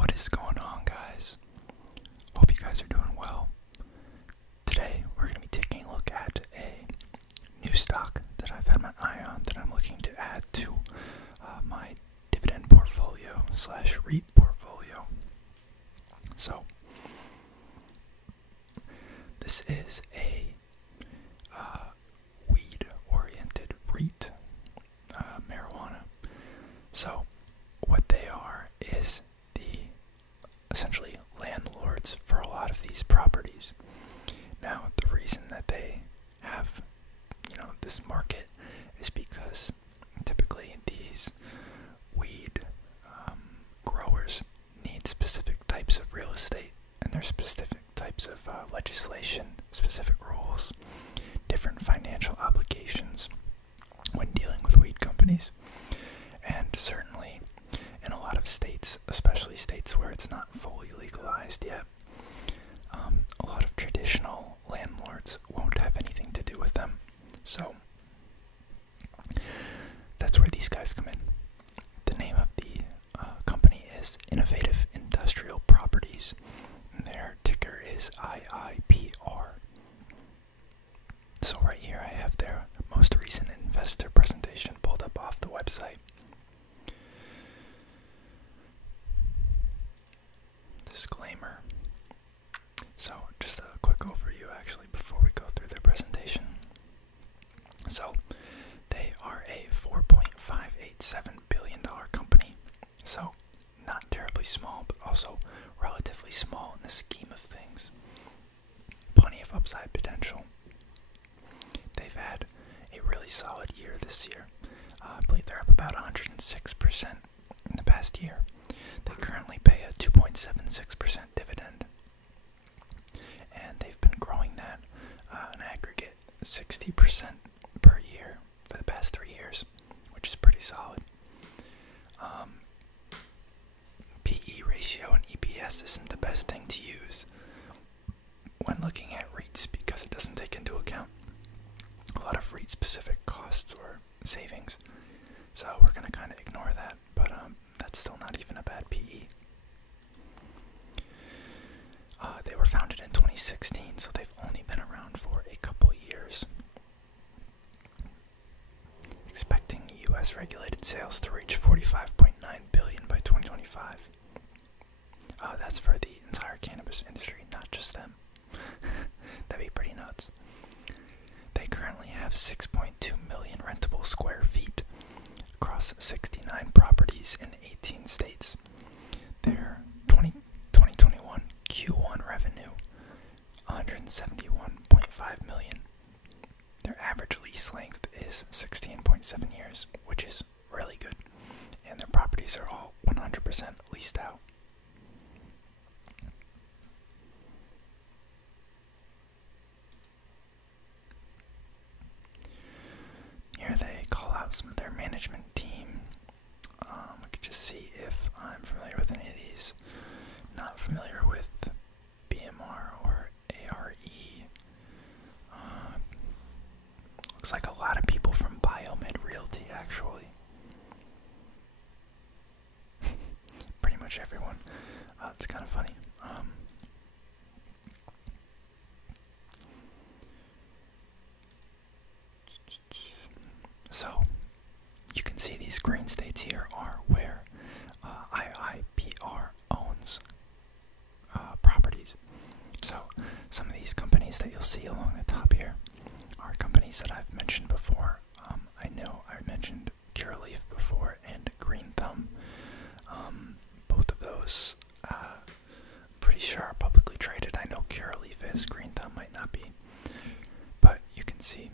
What is going on, guys? Hope you guys are doing well. Today, we're going to be taking a look at a new stock that I've had my eye on that I'm looking to add to my dividend portfolio / REIT portfolio. So, this is a weed-oriented REIT, marijuana. So, what they are is essentially landlords for a lot of these properties. Now, the reason that they have, this market is because typically these weed growers need specific types of real estate, and there's specific types of legislation, specific rules, different financial obligations when dealing with weed companies. And certainly in a lot of states, especially states where it's not fully legalized yet, a lot of traditional landlords won't have anything to do with them. So that's where these guys come in. The name of the company is Innovative Industrial Properties, and their ticker is IIPR. So right here I have their most recent investor presentation pulled up off the website. Disclaimer. So, just a quick overview actually before we go through their presentation. So, they are a $4.587 billion company. So, not terribly small, but also relatively small in the scheme of things. Plenty of upside potential. They've had a really solid year this year. I believe they're up about 106% in the past year. They currently pay a 2.76% dividend, and they've been growing that an aggregate 60% per year for the past 3 years, which is pretty solid. PE ratio and EPS isn't the best thing to use when looking at REITs because it doesn't take into account a lot of REIT-specific costs or savings. So we're going to kind of ignore that, but that's still not even a bad PE. They were founded in 2016, so they've only been around for a couple years. Expecting U.S. regulated sales to reach $45.9 billion by 2025. That's for the entire cannabis industry, not just them. That'd be pretty nuts. They currently have 6.2 million rentable square feet across 69 properties in 18 states. Their 2021 Q1 revenue, $171.5 million. Their average lease length is 16.7 years, which is really good, and their properties are all 100% leased out. Here they call out some of their management team. We could just see if I'm familiar with any of these. Not familiar with BMR or ARE. Looks like a lot of people from Biomed Realty, actually. Pretty much everyone. It's kind of funny. So, you can see these green states here are where IIPR owns properties. So, some of these companies that you'll see along the top here are companies that I've mentioned before. I know I mentioned Curaleaf before and Green Thumb. Both of those, pretty sure are publicly traded. I know Curaleaf is, Green Thumb might not be. But you can see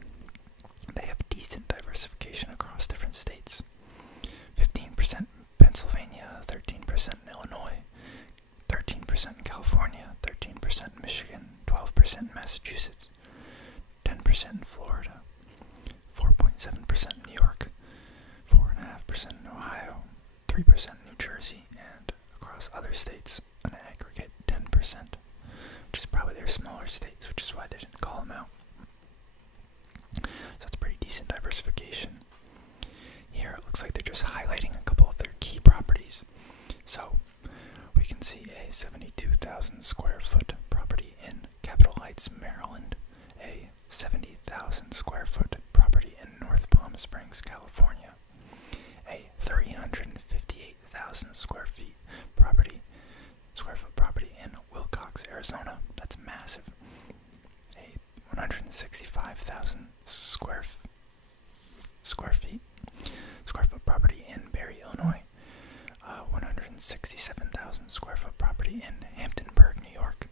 they have decent diversification across different states. 15% in Pennsylvania, 13% in Illinois, 13% in California, 13% in Michigan, 12% in Massachusetts, 10% in Florida, 4.7% in New York, 4.5% in Ohio, 3% in New Jersey, and across other states, an aggregate 10%, which is probably their smaller states, which is why they didn't call them out. So it's pretty decent diversification. Here it looks like they're just highlighting a couple of their key properties. So we can see a 72,000 square foot property in Capitol Heights, Maryland, a 70,000 square foot property in North Palm Springs, California, a 358,000 square foot property in Wilcox, Arizona. That's massive. A 165,000 square foot property in Barrie, Illinois. 167,000 square foot property in Hamptonburg, New York,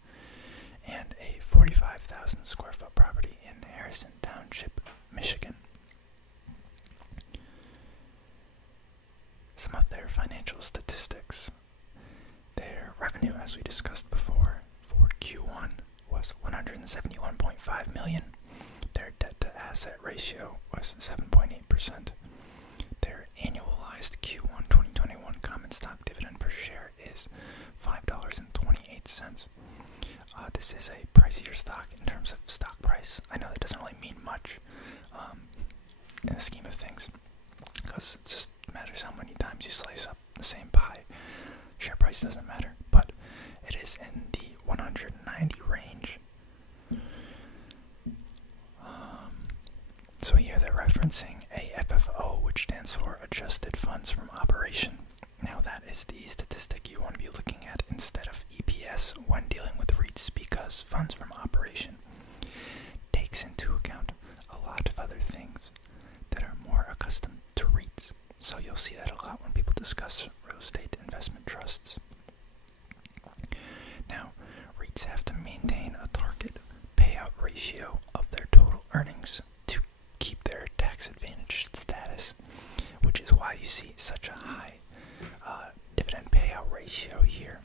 and a 45,000 square foot property in Harrison Township, Michigan. Some of their financial statistics. Their revenue, as we discussed before, for Q1 was $171.5 million. Their debt-to-asset ratio was 7.8%. Their annualized Q1 2021 common stock dividend per share is $5.28. This is a pricier stock in terms of stock price. I know that doesn't really mean much in the scheme of things, because it just matters how many times you slice up the same pie. Share price doesn't matter, but it is in the 190 range. So here they're referencing AFFO, which stands for Adjusted Funds from Operation. Now that is the statistic you want to be looking at instead of EPS when dealing with REITs, because funds from operation takes into account a lot of other things that are more accustomed to REITs. So you'll see that a lot when people discuss real estate investment trusts. Now, REITs have to maintain a target payout ratio of their total earnings to keep their tax advantaged status, which is why you see such a high dividend payout ratio here.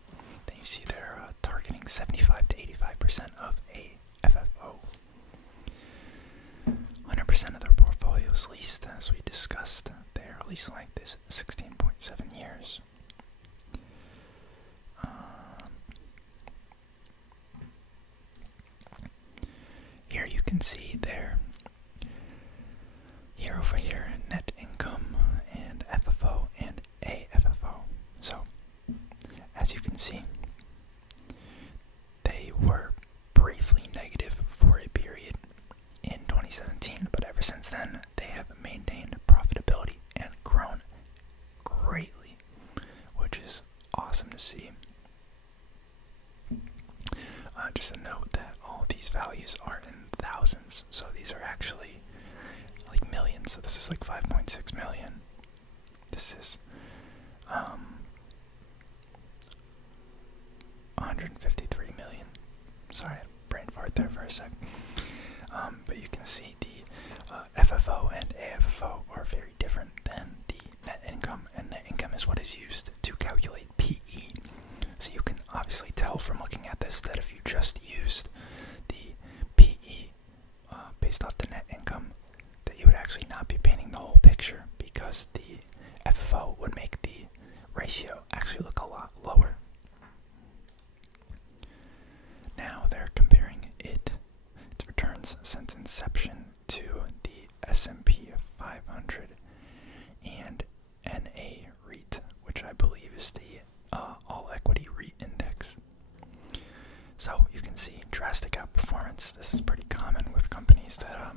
Then you see they're targeting 75 to 85% of AFFO. 100% of their portfolio is leased, as we discussed. Their lease length is 16.7 years. Here you can see their year-over-year net income and FFO and AFFO. So, as you can see, they were briefly negative for a period in 2017, but ever since then, they have maintained profitability and grown greatly, which is awesome to see. Just a note that all these values are in thousands, so these are actually like millions. So this is like 5.6 million. This is 153 million. Sorry, I had a brain fart there for a sec. But you can see the FFO and AFFO are very different than the net income, and net income is what is used to calculate PE. So you can obviously tell from looking at this that if you just used the PE based off the net income, that you would actually not be painting the whole picture, because the FFO would make the ratio actually look a lot lower. Now they're comparing its returns since inception to the S&P 500 and NA REIT, which I believe is the all-equity REIT index. So you can see drastic outperformance. This is pretty common with companies that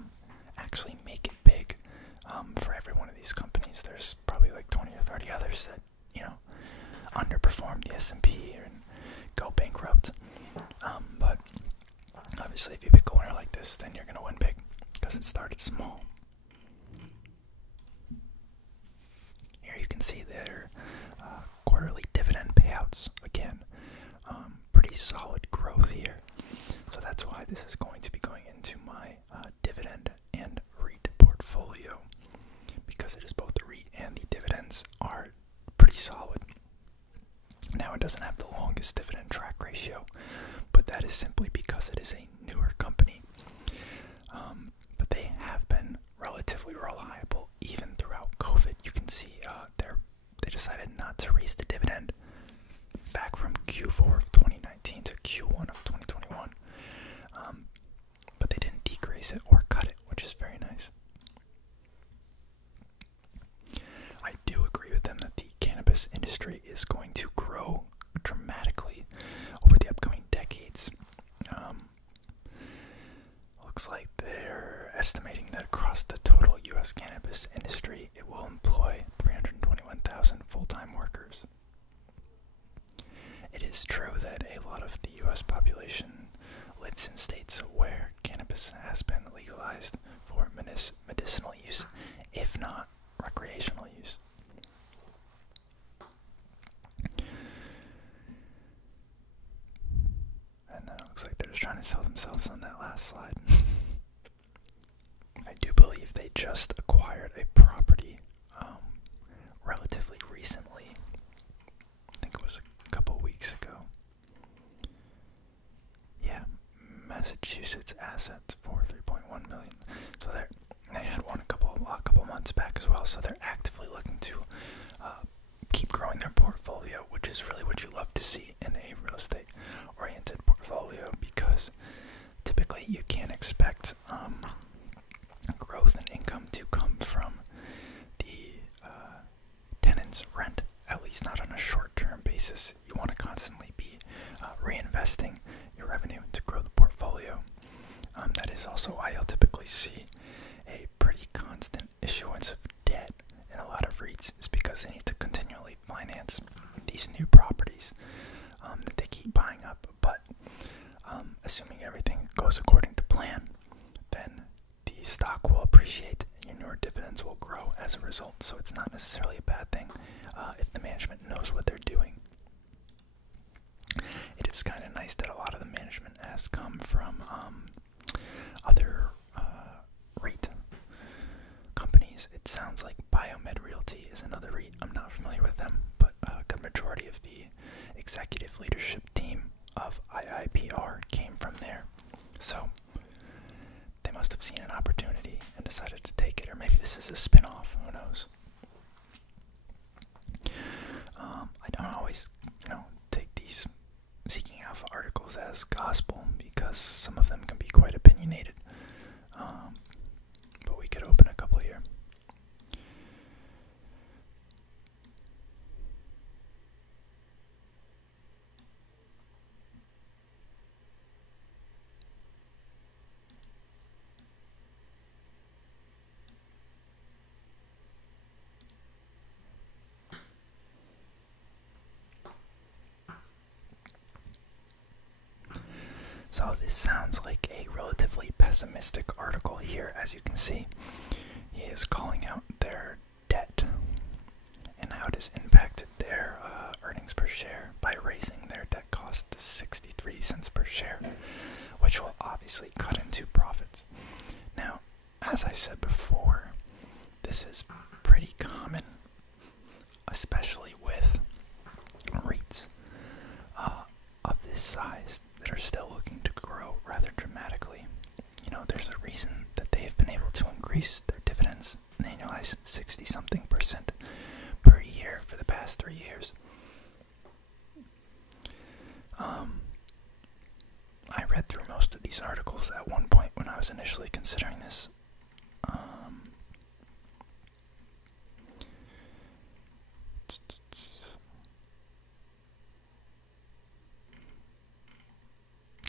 actually make it big. For every one of these companies, there's probably like 20 or 30 others that, underperform the S&P and go bankrupt. But obviously, if you pick a winner like this, then you're going to win big, because it started small. Here you can see their quarterly dividend payouts. Again, pretty solid growth here. So that's why this is going to be going into my dividend and REIT portfolio, because it is both the REIT and the dividends are pretty solid. Now, it doesn't have the longest dividend track ratio, but that is simply because it is a newer company. But they have been relatively reliable even throughout COVID. You can see they decided not to raise the dividend back from Q4 of 2019 to Q1 of 2021. But they didn't decrease it or cut it, which is very nice. I do agree with them that the cannabis industry is going to grow dramatically is true that a lot of the U.S. population lives in states where cannabis has been legalized for medicinal use, if not recreational use. And then it looks like they're just trying to sell themselves on that last slide. I do believe they just acquired a property relatively recently. I think it was a couple weeks ago. Yeah, Massachusetts assets for 3.1 million. So they had one a couple months back as well. So they're actively looking to keep growing their portfolio, which is really what you love to see in a real estate oriented portfolio, because typically you can't expect growth and income to come from the tenant's rent, at least not on a short-term basis. You want to constantly be reinvesting your revenue to grow the portfolio. That is also why you'll typically see a pretty constant issuance of debt in a lot of REITs, is because they need to continually finance these new properties that they keep buying up. But assuming everything goes according to plan, then the stock will appreciate and your dividends will grow as a result. So it's not necessarily a bad thing if the management knows what they're doing. It is kind of nice that a lot of the management has come from other REIT companies. It sounds like Biomed Realty is another REIT. I'm not familiar with them, but a good majority of the executive leadership team of IIPR came from there. So they must have seen an opportunity and decided to take it, or maybe this is a spin-off, who knows. I don't always, take these Seeking Alpha articles as gospel, because some of them can be quite opinionated. But we could open a couple here. So this sounds like a relatively pessimistic article here. As you can see, he is calling out their debt and how it has impacted their earnings per share by raising their debt cost to 63 cents per share, which will obviously cut into profits. Now, as I said before, this is pretty common, especially with REITs of this size that are still looking to grow rather dramatically. There's a reason that they've been able to increase their dividends an annualized 60-something% per year for the past 3 years. I read through most of these articles at one point when I was initially considering this.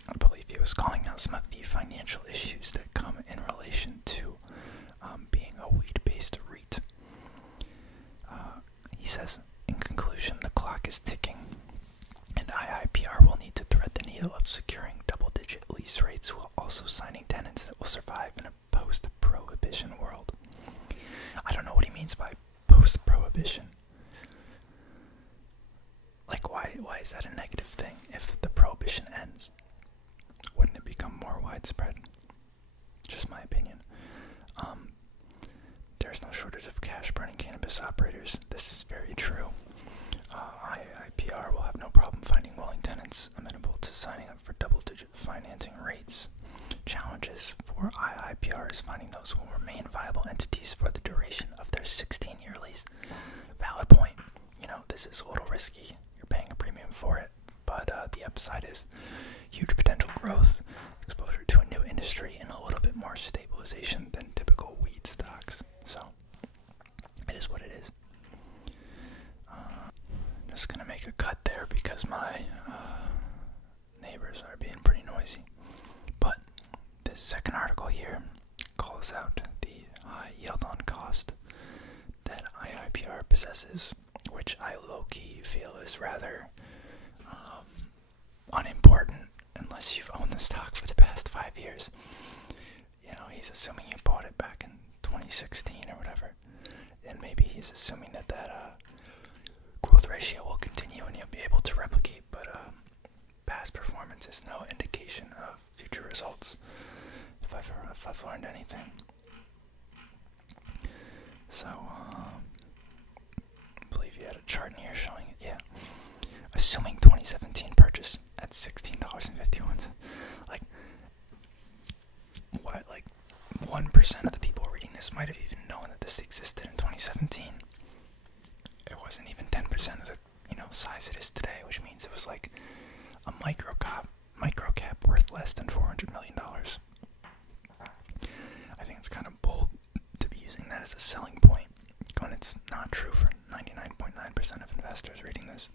I believe he was calling out some of the financial issues that come in relation to being a weed-based REIT. He says, in conclusion, the clock is ticking, and IIPR will need to thread the needle of securing double-digit lease rates while also signing tenants that will survive in a post-prohibition world. I don't know what he means by post-prohibition. Like, why is that a negative thing if the prohibition ends? Wouldn't it become more widespread? Just my opinion. There's no shortage of cash-burning cannabis operators. This is very true. IIPR will have no problem finding willing tenants amenable to signing up for double-digit financing rates. Challenges for IIPR is finding those who will remain viable entities for the duration of their 16-year lease. Valid point. This is a little risky. You're paying a premium for it, but the upside is huge potential growth, exposure to a new industry, and a little bit more stabilization than typical weed stocks. So, it is what it is. Just gonna make a cut there because my neighbors are being pretty noisy. But this second article here calls out the high yield on cost that IIPR possesses, which I low-key feel is rather unimportant unless you've owned the stock for the past 5 years. You know, he's assuming you bought it back in 2016 or whatever, and maybe he's assuming that growth ratio will continue and you'll be able to replicate, but past performance is no indication of future results, if I've learned anything. So, I believe you had a chart in here showing it, yeah. Assuming 2017 purchase at $16.51. Like, what, like 1% of the people reading this might have even known that this existed in 2017. It wasn't even 10% of the, size it is today, which means it was like a micro cap worth less than $400 million. I think it's kind of bold to be using that as a selling point when it's not true for 99.9% of investors reading this.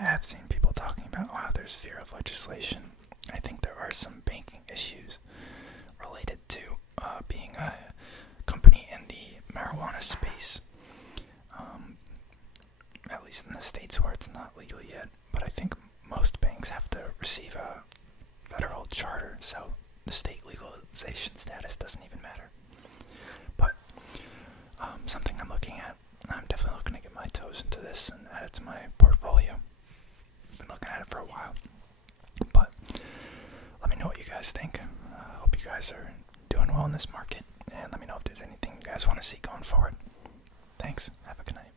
I have seen people talking about how there's fear of legislation. I think there are some banking issues related to being a company in the marijuana space, at least in the states where it's not legal yet. But I think most banks have to receive a federal charter, so the state legalization status doesn't even matter. But something I'm looking at. I'm definitely looking to get my toes into this and add it to my portfolio. Been looking at it for a while, but let me know what you guys think. Hope you guys are doing well in this market, and let me know if there's anything you guys want to see going forward. Thanks. Have a good night.